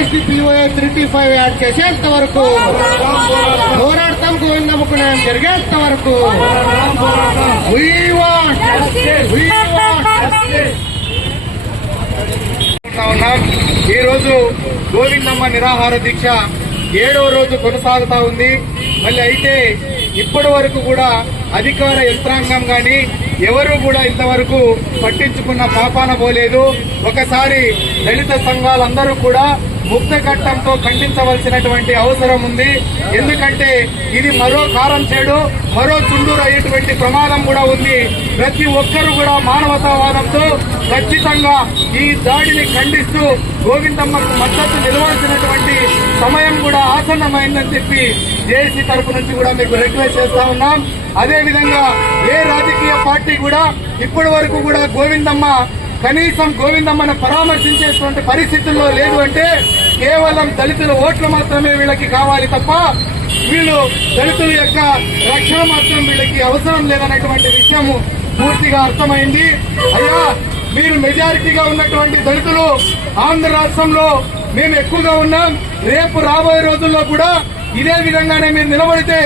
SC POA three five add చేసేంత వరకు పోరాడతాం గోవిందమ్మకు జరిగేంత వరకు. ఉన్నాం. ఈ రోజు గోవిందమ్మ నిరాహార దీక్ష ఏడవ రోజు కొనసాగుతా ఉంది. మళ్ళీ అయితే ఇప్పటి వరకు కూడా అధికార యంత్రాంగం గాని ఎవరు కూడా ఇంతవరకు పట్టించుకున్న పాపాన పోలేదు. ఒకసారి దళిత సంఘాలందరూ కూడా ముక్త ఘట్టంతో ఖండించవలసినటువంటి అవసరం ఉంది. ఎందుకంటే ఇది మరో కారం చేడు మరో చుండూరు అయ్యేటువంటి ప్రమాదం కూడా ఉంది. ప్రతి ఒక్కరూ కూడా మానవతావాదంతో ఖచ్చితంగా ఈ దాడిని ఖండిస్తూ గోవిందమ్మకు మద్దతు నిలవాల్సినటువంటి సమయం కూడా ఆసన్నమైందని చెప్పి జేఏసీ తరపు నుంచి కూడా మీకు రిక్వెస్ట్ చేస్తా ఉన్నాం. అదేవిధంగా ఏ రాజకీయ పార్టీ కూడా ఇప్పటి వరకు కూడా గోవిందమ్మ కనీసం గోవిందమ్మను పరామర్శించేటువంటి పరిస్థితుల్లో లేదు అంటే కేవలం దళితుల ఓట్లు మాత్రమే వీళ్ళకి కావాలి తప్ప వీళ్ళు దళితుల యొక్క రక్షణ మాత్రం వీళ్ళకి అవసరం లేదన్నటువంటి విషయము పూర్తిగా అర్థమైంది. అయ్యా మీరు మెజారిటీగా ఉన్నటువంటి దళితులు ఆంధ్ర రాష్ట్రంలో మేము ఎక్కువగా ఉన్నాం. రేపు రాబోయే రోజుల్లో కూడా ఇదే విధంగానే మీరు నిలబడితే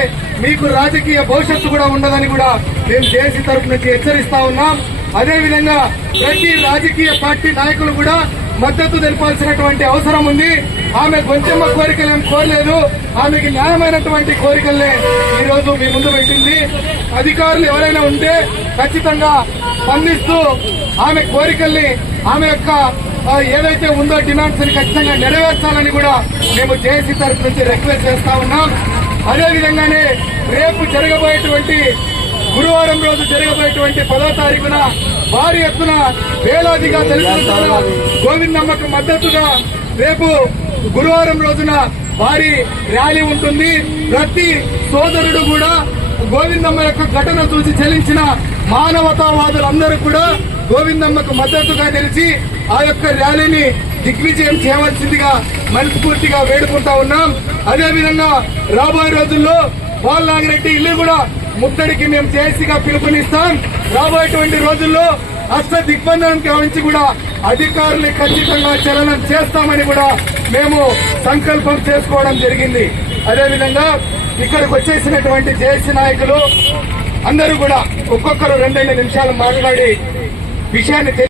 మీకు రాజకీయ భవిష్యత్తు కూడా ఉండదని కూడా మేము దేశ తరపు నుంచి హెచ్చరిస్తా ఉన్నాం. అదే విధంగా ప్రతి రాజకీయ పార్టీ నాయకులు కూడా మద్దతు తెలపాల్సినటువంటి అవసరం ఉంది. ఆమె గొంచెమ్మ కోరికలు కోరలేదు. ఆమెకి న్యాయమైనటువంటి కోరికలే ఈ రోజు మీ ముందు పెట్టింది. అధికారులు ఎవరైనా ఉంటే ఖచ్చితంగా స్పందిస్తూ ఆమె కోరికల్ని ఆమె యొక్క ఏదైతే ఉందో డిమాండ్స్ని ఖచ్చితంగా నెరవేర్చాలని కూడా మేము జేసీ తరఫు నుంచి రిక్వెస్ట్ చేస్తా ఉన్నాం. అదేవిధంగానే రేపు జరగబోయేటువంటి గురువారం రోజు జరగబోయేటువంటి పదో తారీఖున భారీ ఎత్తున వేలాదిగా దళితుల గోవిందమ్మకు మద్దతుగా రేపు గురువారం రోజున భారీ ర్యాలీ ఉంటుంది. ప్రతి సోదరుడు కూడా గోవిందమ్మ యొక్క ఘటన చూసి చెల్లించిన మానవతావాదులందరూ కూడా గోవిందమ్మకు మద్దతుగా నిలిచి ఆ యొక్క ర్యాలీని దిగ్విజయం చేయవలసిందిగా మనస్ఫూర్తిగా వేడుకుంటా ఉన్నాం. అదేవిధంగా రాబోయే రోజుల్లో పాల్ నాగిరెడ్డి ఇల్లు కూడా ముత్తడికి మేము చేసిగా పిలుపునిస్తాం. రాబోయేటువంటి రోజుల్లో అష్ట దిగ్బంధనం గమనించి కూడా అధికారులు ఖచ్చితంగా చలనం చేస్తామని కూడా మేము సంకల్పం చేసుకోవడం జరిగింది. అదేవిధంగా ఇక్కడికి వచ్చేసినటువంటి జేఏసీ నాయకులు అందరూ కూడా ఒక్కొక్కరు రెండు నిమిషాలు మాట్లాడి విషయాన్ని